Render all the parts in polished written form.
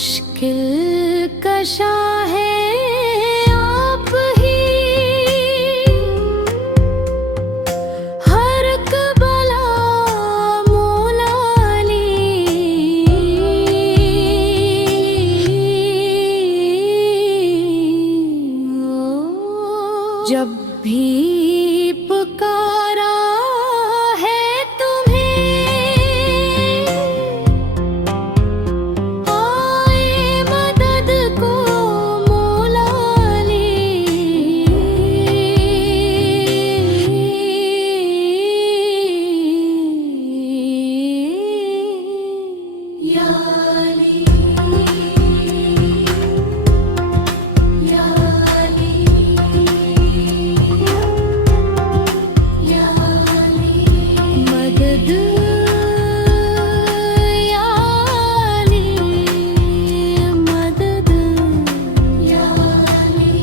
मुश्किल कशा है आप ही, हर कबला मौला अली। जब भी पुकारा है तुम्हें, आए मदद को मौला अली। या अली, या अली, या अली, मदद या अली, मदद या अली।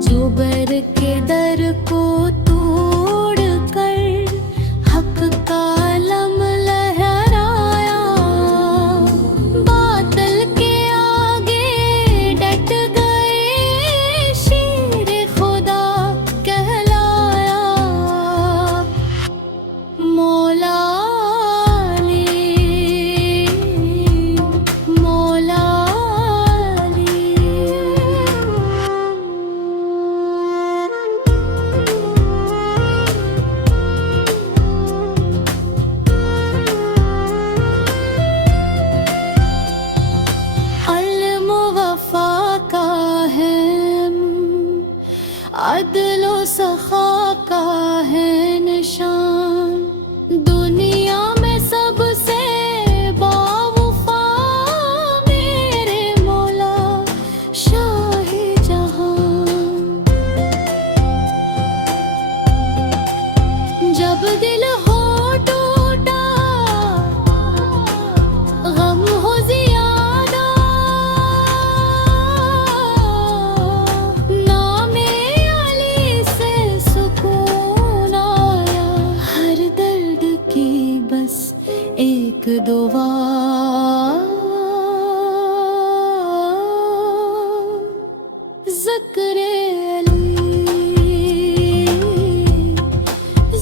जुबर के दर को तोड़ कर हक का लम लहराया, बादल के आगे डट गए, शेर खुदा कहलाया। मौला अली, मौला अदलो सखा का है निशान, दुनिया में सबसे बावफा मेरे मौला शाहे जहां। जब दिल हो टूटा, गम हो ज़ियादा, नामे अली से सुकून आया। हर दर्द की बस एक दुआ, ज़िक्र अली,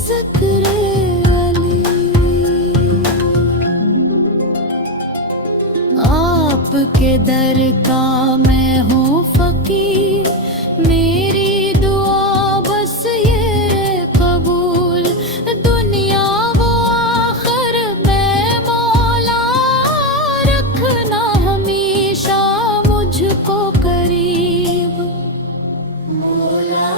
ज़िक्र अली। आपके दर का मैं हूँ फकीर, मेरी दुआ बस ये कबूल। दुनिया वो आखिर में मौला, रखना हमेशा मुझको करीब। मौला